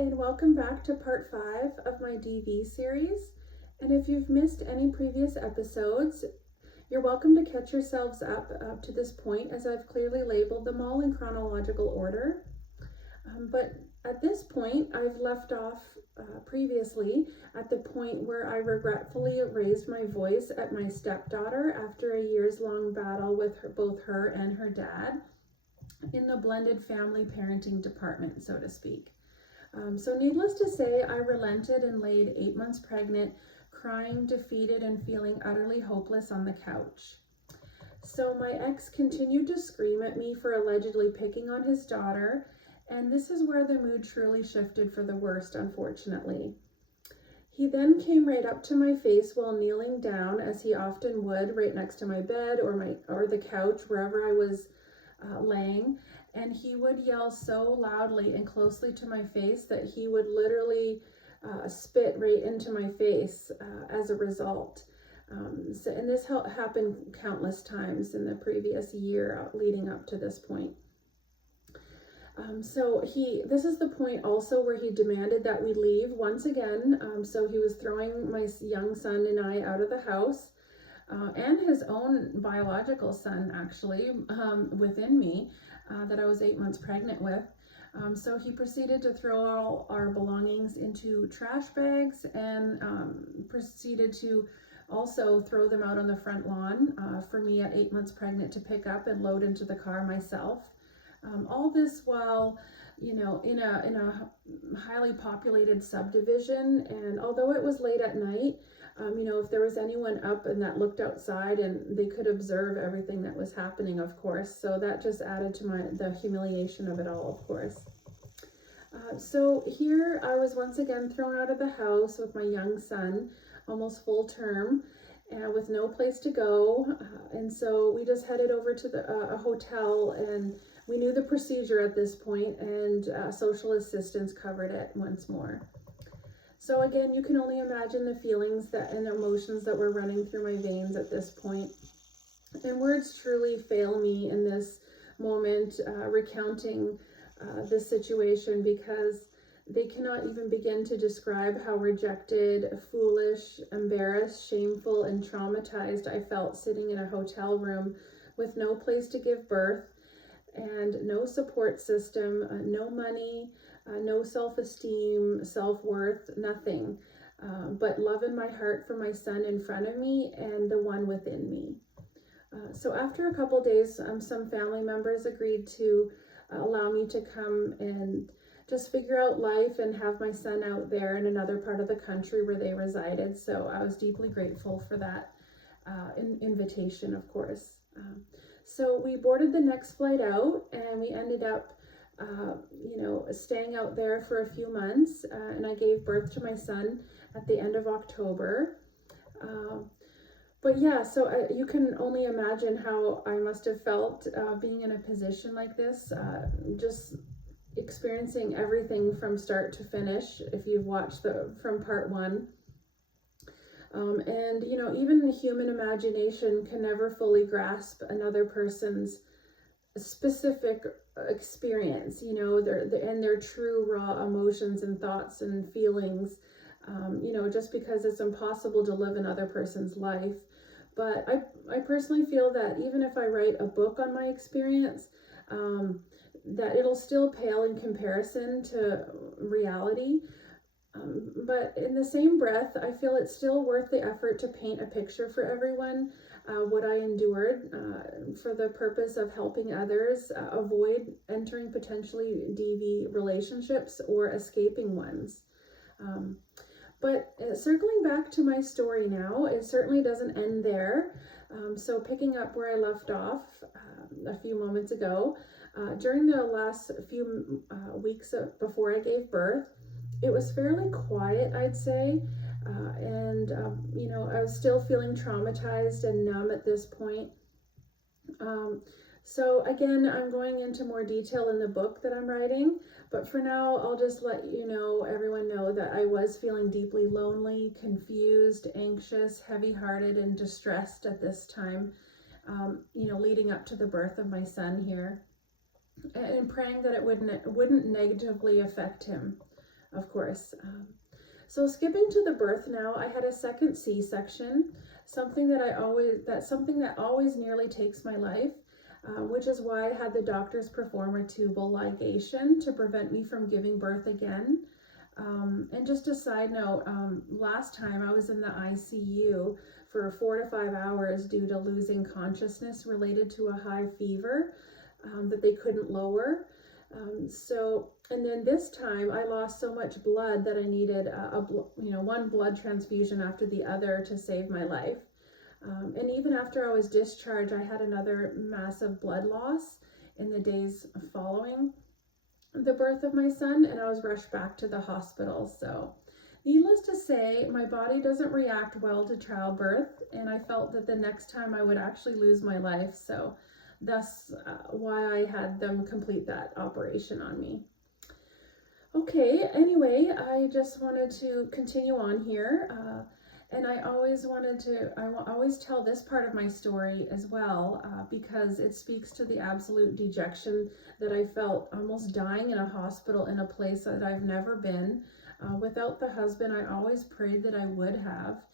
and welcome back to part 5 of my DV series. And if you've missed any previous episodes, you're welcome to catch yourselves up to this point, as I've clearly labeled them all in chronological order. But at this point, I've left off previously at the point where I regretfully raised my voice at my stepdaughter after a years-long battle with both her and her dad in the blended family parenting department, so to speak. So needless to say, I relented and laid 8 months pregnant, crying, defeated, and feeling utterly hopeless on the couch. So my ex continued to scream at me for allegedly picking on his daughter, and this is where the mood truly shifted for the worst, unfortunately. He then came right up to my face while kneeling down, as he often would, right next to my bed or the couch, wherever I was laying, and he would yell so loudly and closely to my face that he would literally spit right into my face as a result. And this happened countless times in the previous year leading up to this point. This is the point also where he demanded that we leave once again. So he was throwing my young son and I out of the house. And his own biological son, actually, within me, that I was 8 months pregnant with. So he proceeded to throw all our belongings into trash bags and proceeded to also throw them out on the front lawn for me at 8 months pregnant to pick up and load into the car myself. All this while, in a highly populated subdivision, and although it was late at night, if there was anyone up and that looked outside, and they could observe everything that was happening, of course. So that just added to the humiliation of it all, of course. So here I was once again thrown out of the house with my young son, almost full term, with no place to go. And so we just headed over to a hotel, and we knew the procedure at this point, and social assistance covered it once more. So again, you can only imagine the feelings and the emotions that were running through my veins at this point. And words truly fail me in this moment, recounting this situation, because they cannot even begin to describe how rejected, foolish, embarrassed, shameful, and traumatized I felt sitting in a hotel room with no place to give birth and no support system, no money, no self-esteem, self-worth, nothing, but love in my heart for my son in front of me and the one within me. So after a couple days, some family members agreed to allow me to come and just figure out life and have my son out there in another part of the country where they resided. So I was deeply grateful for that invitation, of course. So we boarded the next flight out, and we ended up staying out there for a few months, and I gave birth to my son at the end of October. But yeah, so you can only imagine how I must have felt being in a position like this, just experiencing everything from start to finish, if you've watched from part 1. And even the human imagination can never fully grasp another person's specific experience, their true raw emotions and thoughts and feelings, just because it's impossible to live another person's life. But I personally feel that even if I write a book on my experience, that it'll still pale in comparison to reality. But in the same breath, I feel it's still worth the effort to paint a picture for everyone, what I endured for the purpose of helping others avoid entering potentially DV relationships or escaping ones. But circling back to my story now, it certainly doesn't end there. So picking up where I left off a few moments ago, during the last few weeks before I gave birth, it was fairly quiet, I'd say, and I was still feeling traumatized and numb at this point. So again, I'm going into more detail in the book that I'm writing, but for now, I'll just let everyone know that I was feeling deeply lonely, confused, anxious, heavy-hearted, and distressed at this time, leading up to the birth of my son here, and praying that it wouldn't negatively affect him. of course. So skipping to the birth now, I had a second C-section, something that always nearly takes my life, which is why I had the doctors perform a tubal ligation to prevent me from giving birth again. And just a side note, last time I was in the ICU for 4 to 5 hours due to losing consciousness related to a high fever that they couldn't lower. And then this time I lost so much blood that I needed one blood transfusion after the other to save my life. And even after I was discharged, I had another massive blood loss in the days following the birth of my son, and I was rushed back to the hospital. So needless to say, my body doesn't react well to childbirth, and I felt that the next time I would actually lose my life. So that's why I had them complete that operation on me. Okay, anyway, I just wanted to continue on here. And I always tell this part of my story as well, because it speaks to the absolute dejection that I felt almost dying in a hospital in a place that I've never been. Without the husband I always prayed that I would have.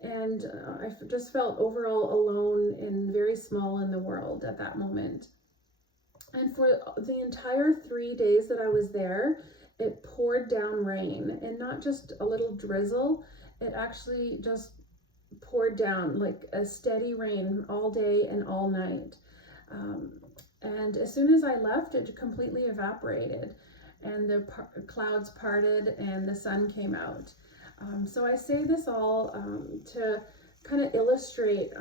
And I just felt overall alone and very small in the world at that moment. And for the entire 3 days that I was there, it poured down rain, and not just a little drizzle. It actually just poured down like a steady rain all day and all night. And as soon as I left, it completely evaporated, and the clouds parted and the sun came out. So I say this all to kind of illustrate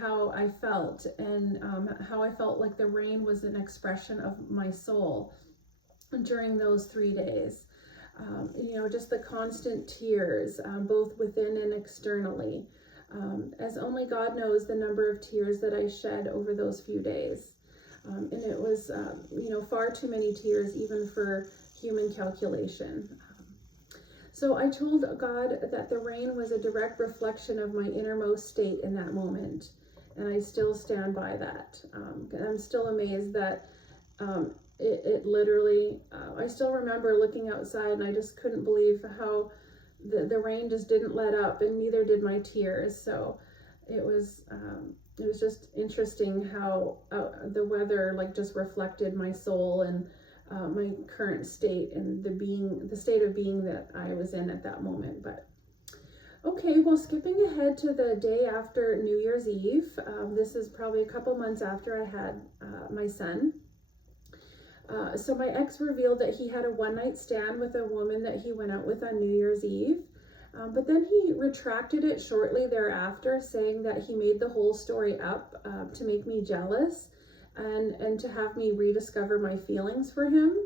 how I felt, and how I felt like the rain was an expression of my soul during those 3 days. Just the constant tears, both within and externally, as only God knows the number of tears that I shed over those few days. And it was, far too many tears even for human calculation. So I told God that the rain was a direct reflection of my innermost state in that moment. And I still stand by that. I'm still amazed that it literally, I still remember looking outside and I just couldn't believe how the rain just didn't let up, and neither did my tears. So it was just interesting how the weather just reflected my soul and my current state and the state of being that I was in at that moment. But okay, well, skipping ahead to the day after New Year's Eve, this is probably a couple months after I had my son. So my ex revealed that he had a one-night stand with a woman that he went out with on New Year's Eve. But then he retracted it shortly thereafter, saying that he made the whole story up to make me jealous and to have me rediscover my feelings for him.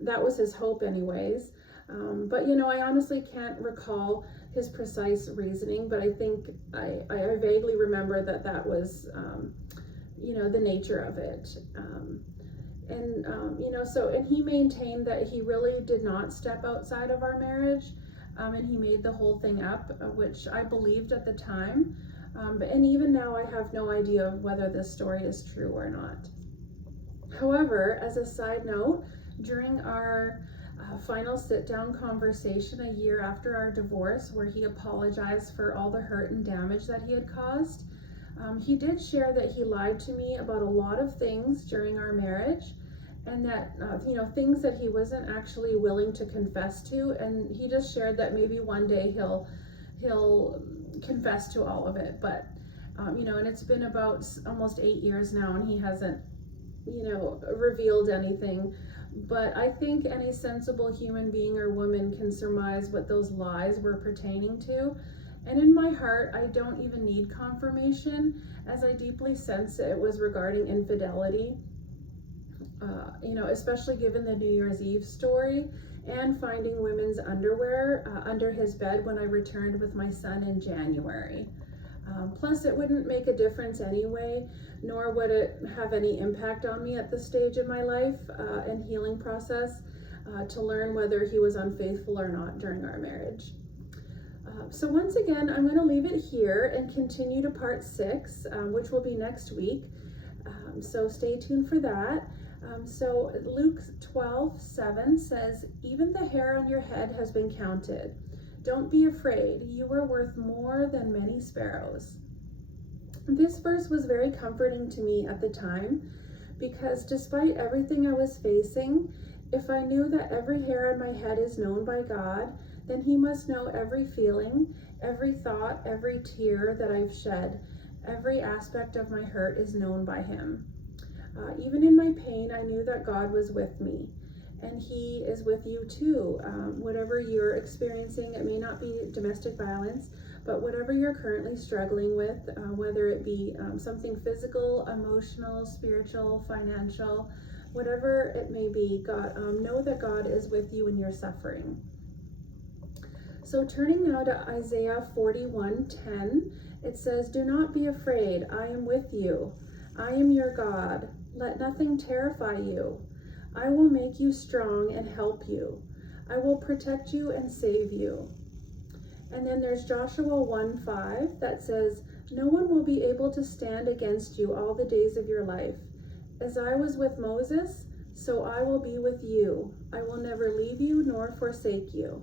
That was his hope anyways. But I honestly can't recall his precise reasoning, but I think I vaguely remember that was, the nature of it. And he maintained that he really did not step outside of our marriage, and he made the whole thing up, which I believed at the time. And even now, I have no idea whether this story is true or not. However, as a side note, during our final sit-down conversation a year after our divorce, where he apologized for all the hurt and damage that he had caused, he did share that he lied to me about a lot of things during our marriage, and that things that he wasn't actually willing to confess to, and he just shared that maybe one day he'll confess to all of it. But and it's been about almost 8 years now, and he hasn't revealed anything. But I think any sensible human being or woman can surmise what those lies were pertaining to. And in my heart, I don't even need confirmation, as I deeply sense it was regarding infidelity, especially given the New Year's Eve story and finding women's underwear under his bed when I returned with my son in January. Plus, it wouldn't make a difference anyway, nor would it have any impact on me at this stage in my life and healing process to learn whether he was unfaithful or not during our marriage. So once again, I'm going to leave it here and continue to part 6, which will be next week. So stay tuned for that. So Luke 12:7 says, "Even the hair on your head has been counted. Don't be afraid. You are worth more than many sparrows." This verse was very comforting to me at the time, because despite everything I was facing, if I knew that every hair on my head is known by God, then He must know every feeling, every thought, every tear that I've shed. Every aspect of my hurt is known by Him. Even in my pain, I knew that God was with me, and He is with you too. Whatever you're experiencing, it may not be domestic violence, but whatever you're currently struggling with, whether it be something physical, emotional, spiritual, financial, whatever it may be, God, know that God is with you in your suffering. So turning now to Isaiah 41:10, it says, "Do not be afraid, I am with you. I am your God. Let nothing terrify you. I will make you strong and help you. I will protect you and save you." And then there's Joshua 1:5 that says, "No one will be able to stand against you all the days of your life. As I was with Moses, so I will be with you. I will never leave you nor forsake you."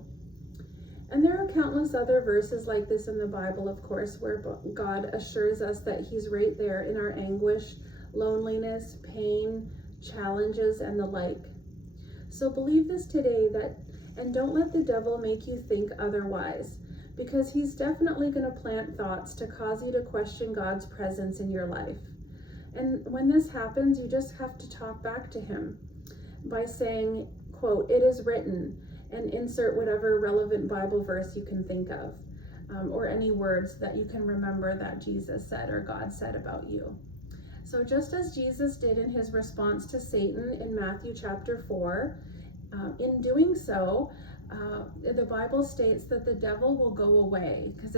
And there are countless other verses like this in the Bible, of course, where God assures us that He's right there in our anguish, loneliness, pain, challenges, and the like. So believe this today, and don't let the devil make you think otherwise, because he's definitely going to plant thoughts to cause you to question God's presence in your life. And when this happens, you just have to talk back to him by saying, quote, "It is written," and insert whatever relevant Bible verse you can think of, or any words that you can remember that Jesus said or God said about you. So just as Jesus did in His response to Satan in Matthew chapter 4, in doing so, the Bible states that the devil will go away, because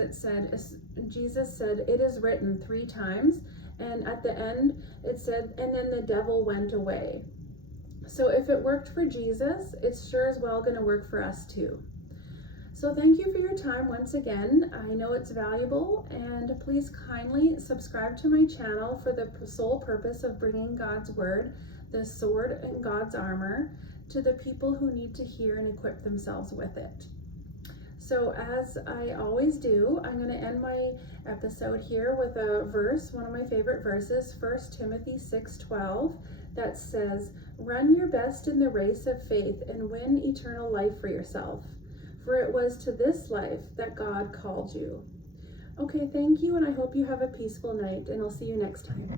Jesus said, "It is written" 3 times, and at the end it said, "And then the devil went away." So if it worked for Jesus, it's sure as well going to work for us too. So thank you for your time once again. I know it's valuable, and please kindly subscribe to my channel for the sole purpose of bringing God's word, the sword and God's armor, to the people who need to hear and equip themselves with it. So as I always do, I'm going to end my episode here with a verse, one of my favorite verses, 1 Timothy 6:12, that says, "Run your best in the race of faith and win eternal life for yourself. For it was to this life that God called you." Okay, thank you, and I hope you have a peaceful night, and I'll see you next time.